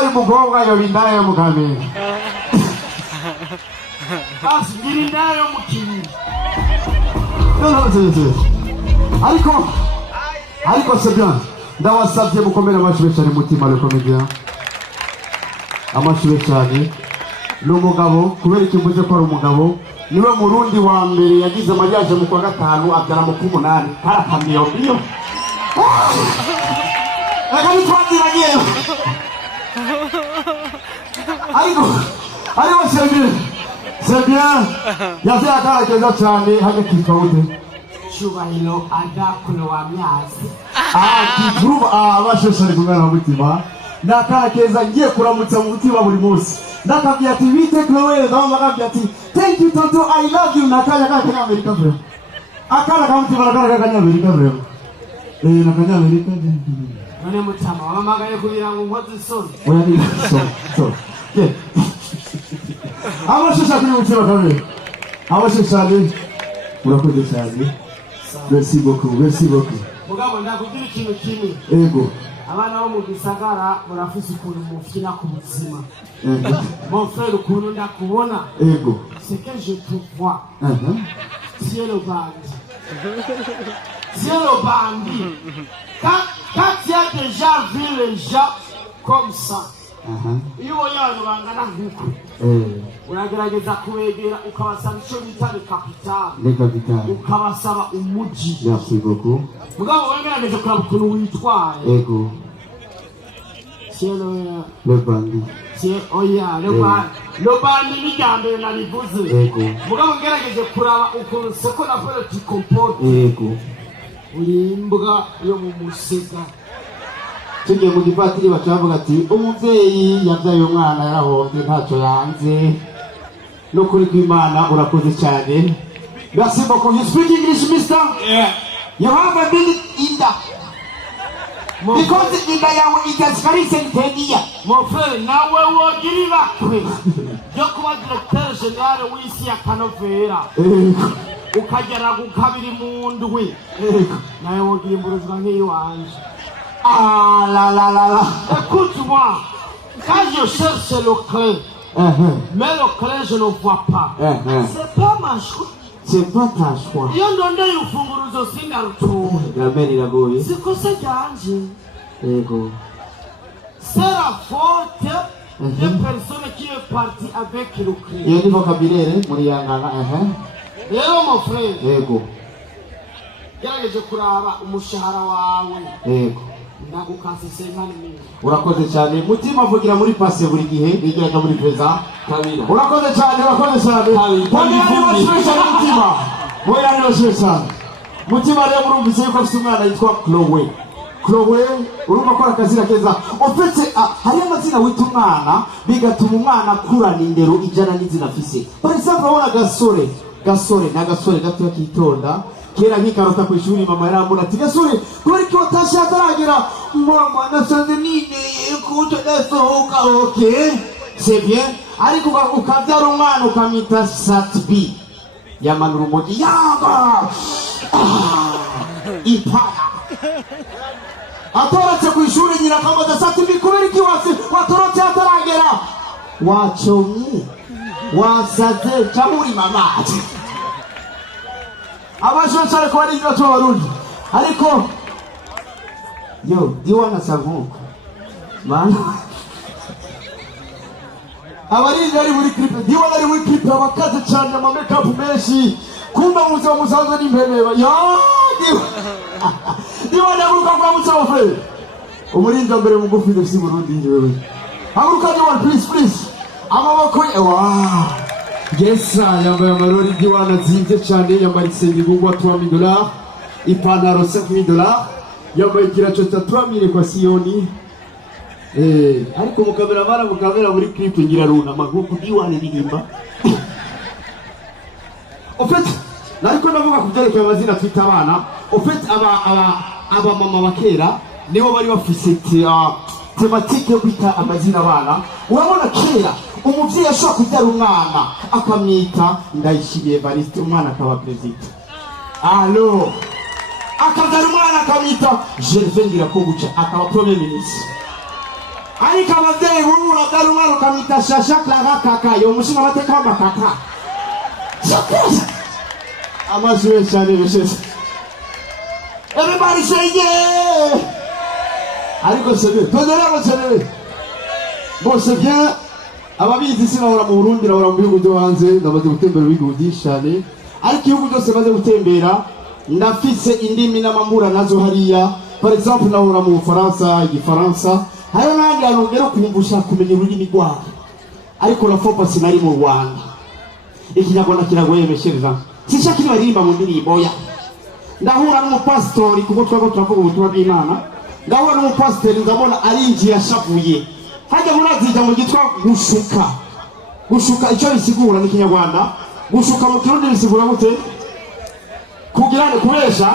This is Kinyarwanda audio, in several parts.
abaye umukobwa yabindaye mukamenya basi ngirindayo mukiri ariko c'est bien ndabasabye mukomere amashuri cyane mutima le comédien amashuri cyane n'umugabo kubera ikivuze ko ari umugabo niwe murundi wa mbere yagize mariage mu kwa gatanu abyara mu kumunani karakambiyo iyo akari twagiranye ariko c'est bien yavuye akara keza cyane hage kitwawude cyubahiro adakune wa myazi kitruba abasheshari kumwana mutima nakara keza ngiye kuramutsa mu mutima buri munsi nakabya ati bite Chloe ndabona nakabya ati thank you Toto I love you nakaya kanya America bro akara kamutima nakara kanya America bro nakanya America none mutama wamagaye kugira ngo nkoze isoni oya ni so abasheshari kuri mutima kabiri abasheshari urakoze cyane merci beaucoup mugabo ndakugira ikintu kimwe ego abana bo mu gisagara murafise ukuntu mufina ku buzima mon frère ukuntu ndakubona ego c'est que je te vois cielo bandi quand tu as déjà vu les gens comme ça iyo ubonye abantu bangana nk'uko uragerageza kubegera ukabasaba icyo bita le capital ukabasaba umuji merci beaucoup mugabo wagerageje kuraba ukuntu witwaye ego le bandi le bandi ni ryambere narivuze ego mugabo ngerageje kuraba ukuntu seko na pole tu comporte ego uri imbwa yo mu musega tugiye mu gifatiri bacavuga ati umuvyeyi yavyaye umwana yarahombye ntacyo yanze no kuri kw'Imana urakoze cyane merci beaucoup you speak English mister you have a big inda because inda yawe igaskarise nteniya mon frère nawe wogira ibakwe yo kuba directeur général w'isi ya Kanovera ukagera gukabiri mu ndwi nawe wogira imburuzwa nk'iyiwanje la. Écoute-moi, quand je cherche le clé, mais le clé je ne vois pas. C'est pas ma choix. C'est pas ta choix. Iyo ndondeye ufunguruzo sindarutoye. Sikosa ryanje. Ego. C'est la faute des personnes qui est parti avec le clé. Iyo ni vocabulaire muri yangana Rero mon frère. Ego. Gerageje kuraba umushahara wawe. Ego. Urakoze cyane mutima avugira muri passe buri gihe bigiraga muri peza kabira urakoze cyane mutima rero murumvise yuko afite umwana yitwa Chloe urumva ko akazira keza ofete hari amazina wita umwana bigatuma umwana akurana indero ijana n'izina afise par exemple abona gasore gato yakitonda kera nkikarota ku ishuri mama yarambura ati gasore kuri ko tashataragera mama nasanze nine kuto dasohoka okay c'est bien ariko ukabyara umwana ukamita Satbi yamanura umugi yaba ipara atorotse ku ishuri nyina kamaza Satbi kubera iki watorotse ataragera wachomye wasaze chamuri mama abashonsare ko ari ibyo tubarundi ariko yo diwana savuko man abari ari muri clip diwana ari muri clip abakaze cyane ama makeup menshi kumba muzaba musanzwe n'impemeba yo diwana aguruka kwa mutsofe umurinda mbere mugufi ndetse Burundi wewe aguruka diwana please amaboko wow yes yambaye amarori diwana nziza cyane yambaye isengigungwa $3000 ipantaro $5000 yambaye ikiraco cya $3000 kwa Sioni ariko mukamera muri clip ngira runama nkuko diwana ririmba en fait nariko ndavuga kubyerekeye amazina twita abana en fait aba mama bakera nibo bari bafise tematike yo kwita amazina abana urabona kera umuvyeyi ashobora kubyara umwana akamwita Ndayishimiye Evariste umwana akaba president allo akabyara umwana akamwita Gervais Ndirakobuca akaba premier ministre ariko ababyeyi b'ubu uragara umwana ukamwita shasha Clara kaka yo mushinga amateka w'amakaka amajwi cyane bishese everybody say yeah ariko sebe tondera bose bose bien ababizi sinahora mu Burundi nahora mu bihugu byo hanze ndamaze gutembera ibihugu byinshi cyane ariko ibihugu byose maze gutembera ndafise indimi n'amamura nazo hariya par exemple nahora mu Faransa igifaransa hayo nandi anongera kumvusha kumenya ururimi rwabo ariko la fopa sinari mu Rwanda ikinyarwanda kiragoye meshereza sisha kiri barimba mu ndirimbo ya ndahura n'umupastori kuko twako turavuga ubutumwa bw'Imana ndahura n'umupastori ndabona arinjiye ashavuye hajya murazija mu gitwa gushuka icyo bisigura mu kinyarwanda gushuka mu kirundi bisigura gute kugira ni kubesha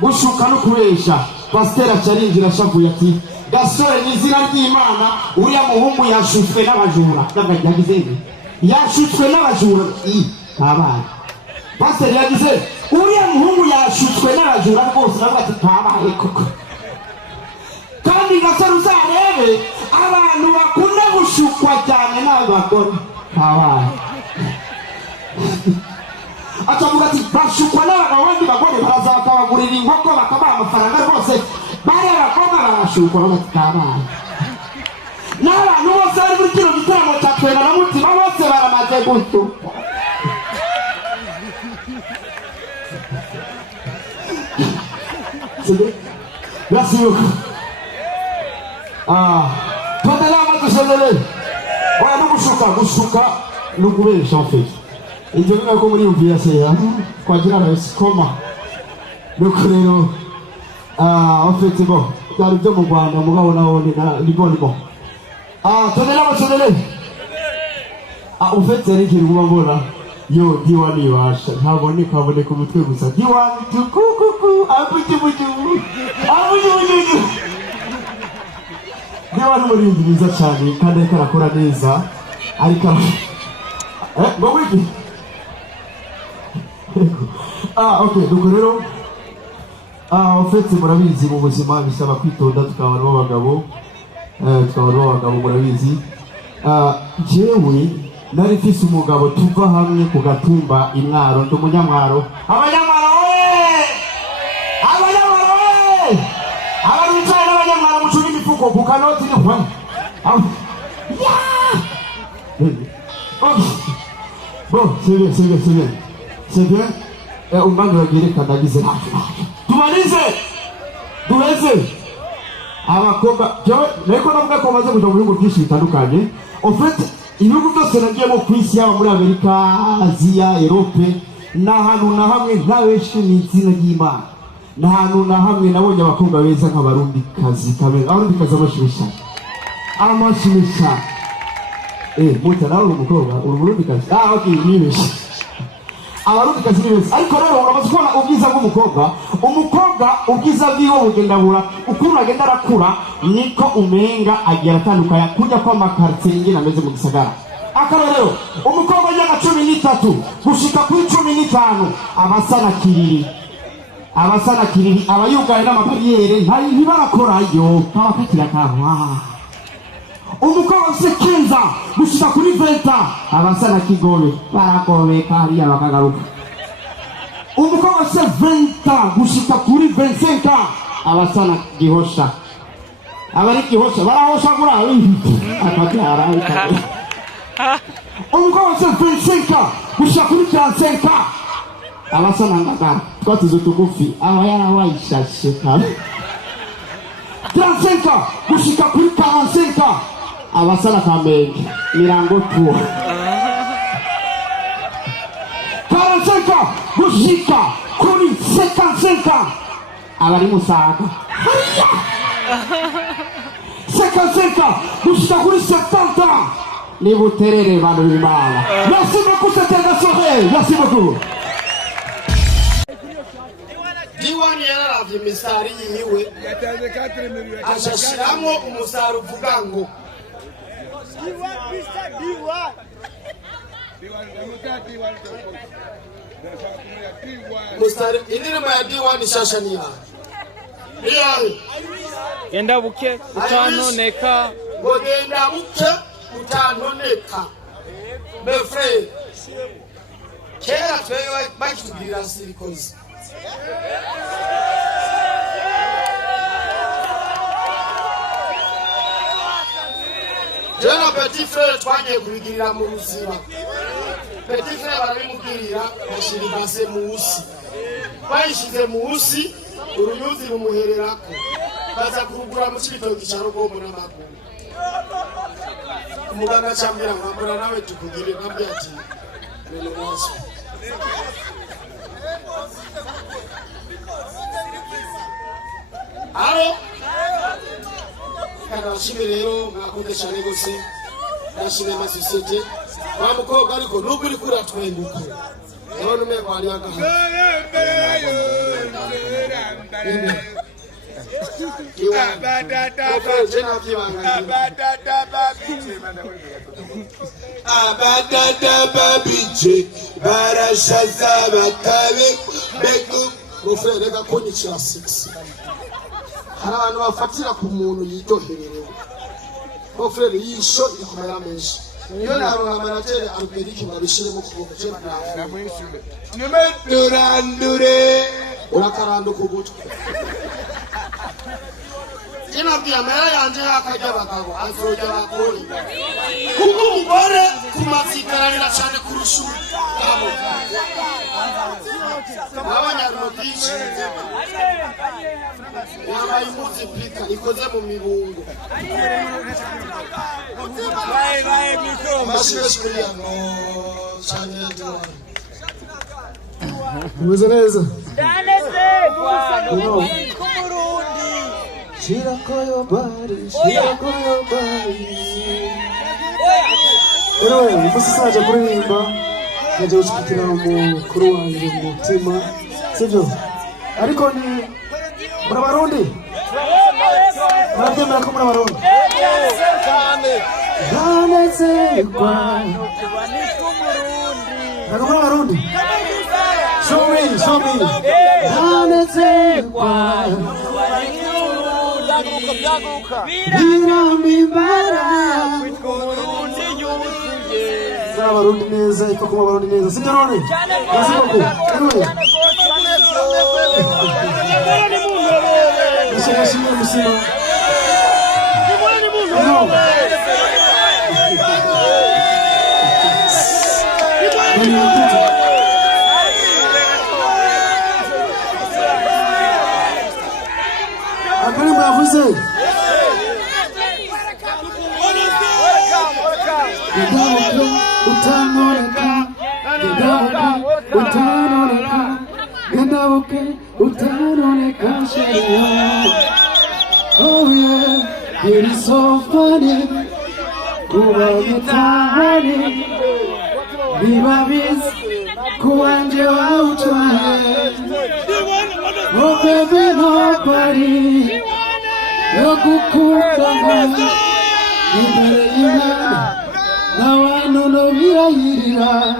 gushuka no kubesha pasteur acarinjira ashavuye ati gasore n'izina ry'Imana uriya muhungu yashutswe n'abajura yagize yashutswe n'abajura kabaye pasteur yagize uriya muhungu yashutswe n'abajura rwose navuga ati kabaye koko kandi gasore uzarebe abantu bakunda gushukwa cyane n'abagore kabaye atavuga ati bashukwa n'abagabo bandi bagore baraza bakabagurira inkoko bakabaha amafaranga rwose bari abakobwa barashukwa bagatabaye n'abantu bose bari muri kino gitaramo cya Twenda na Mutima bose baramaze gutyo merci beaucoup tondela amadushedele oya gushuka n'ukubesha en fait ibyo ni nako muri umviya seya twagira abasikoma nuko rero en fait bon byari byo mu Rwanda mugabo naho ni bon tondele en fait c'est qui vous mbona yo diwani washa ntabone kwaboneka umutwe gusa diwani tukukuku abujubuju diwani muri nziza cyane kandi karakora neza ariko ngo wiki okay donc rero en fait murabizi mu buzima bisaba kwitonda tukaba n'abagabo murabizi jewe nari mfise umugabo tuva hamwe ku Gatumba Imwaro ndo munyamwaro abanyamwaro ababicaye n'abanyamwaro mucunga imifuko ku kanoti ni kwa bon c'est bien umbangi wagereka ndagize tumalize duheze abakobwa niko navuga ko bamaze kuja mu bihugu byinshi bitandukanye en fait ibihugu byose nagiyemo ku isi yaba muri Amerika Aziya Europe n'ahantu na hamwe ntabeshe n'izina ry'Imana n'ahantu na hamwe nabonye abakobwa beza nk'abarundikazi amashimisha muta nawe umukobwa urumurundikazi okay nibeshe abarundikazi nibeshe ariko rero uramaze kubona ubwiza bw'umukobwa ubwiza bwiwe bugendabura ukuntu agenda arakura niko umenga agira atandukanye kujya kwa makartier ingene ameze mu gisagara akarorero umukobwa y'aka 13 gushika kuri 15 abasana kiriri abayugaye n'amabarriere ntibarakorayo kabakakira kahwa umukobwa se 15 gushika kuri 20 abasana kigobe barakobeka hariya bakagaruka umukobwa se 20 gushika kuri 25 abasana gihosha abari gihosha barahosha kuri akabyara umukobwa se 25 gushika kuri 35 abasana ngagara twatuzo tugufi aba yarawayishashe kabe 35 gushika kuri 45 abasana kamenge mirango tuwa 45 gushika kuri 55 abari musaga 55 gushika kuri 70 ni buterere bantu b'Imana. Merci beaucoup, c'était la soirée. Merci beaucoup. Diwani yararavye imisari yiwe ashashiramo umusari uvuga ngo Mustari indirimbo ya diwani shasha niya Genda buke utanoneka. Genda buke utanoneka. Mes frères, kera twewe bakitubwira sirikoze. Jana petit frère twagiye kubigirira mu buzima. Petit frère barabimubwirira bashirikase musi. Bayishize musi uruyuzi rumuhererako. Baza kurugura mu kibitoki cya Rugombo n'amaguru. Umuganga cyambira ngambura nawe tukugire nabyo ati nene mwasi. Alo kana shime rero mwakunde cyane gose nashime ma societe wa mukobwa ariko nubwo uri kuri atwenduka none me kwali agaha abadada babice barashaza bakabe beku mufere gakoni cya 6 hari abantu bafatira ku muntu yitohererewe mufere yisho ikomera menshi iyo naronka manager Alberike babishire mu kuboko cyo durandure urakarando ku gutwi Jinabdi amera yanje yakajya abagabo azoja bakori kuko umugore kumazikarira cyane kurusha abo abanyarudishi yambaye impuzu ipika ikoze mu mibungo mashireshuriyano cyane Mwiza neza. Shirakoyo bari. Ewe, mfasi saje kuririmba. Naje gushikira umukuru wanjye mu mutima. Sivyo? Ariko ni muri Barundi. Murabyemera ko muri Barundi? Danezerwa. Ntabwo muri Barundi? Show me. Danezerwa. Biramimbara. Abarundi neza ipfa kuba abarundi neza sibyo none nashimye musima akari mwavuze utanoneka sheria. Oh yeah, it is so funny. Kuwa mitahani Bibabiz kuwanje wa uchwahe. Oh baby nobody Yokukutanga Ibere imana Na wano no virahirira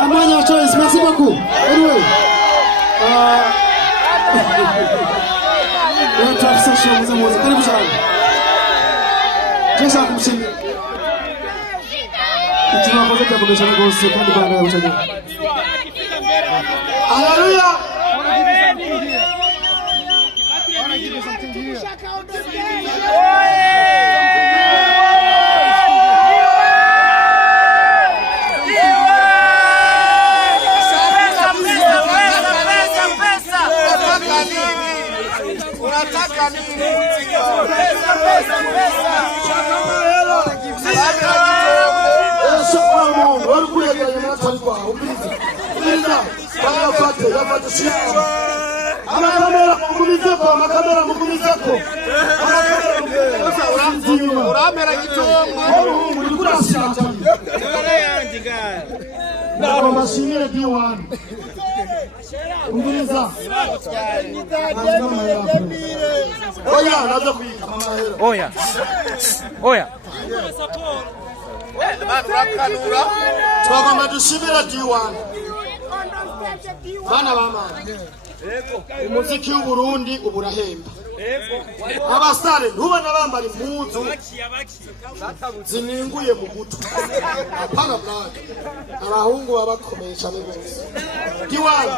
Amanya choice, merci beaucoup. Anyway, karibu sana. Jesa kumshini. Tunapokuja kumeshana gose kandi baada ya uchaguzi. Hallelujah. Unataka nini? Oya. Twagomba dushimira D1 bana bama umuziki w'u Burundi uburahemba abasitari ntubona bambara impuzu zininguye mu gutwi apana blague abahungu baba bakomeye cyane rwose kiwani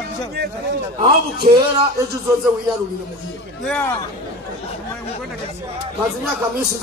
aho bukera ejo uzoze wiyarurire muhira maze imyaka myinshi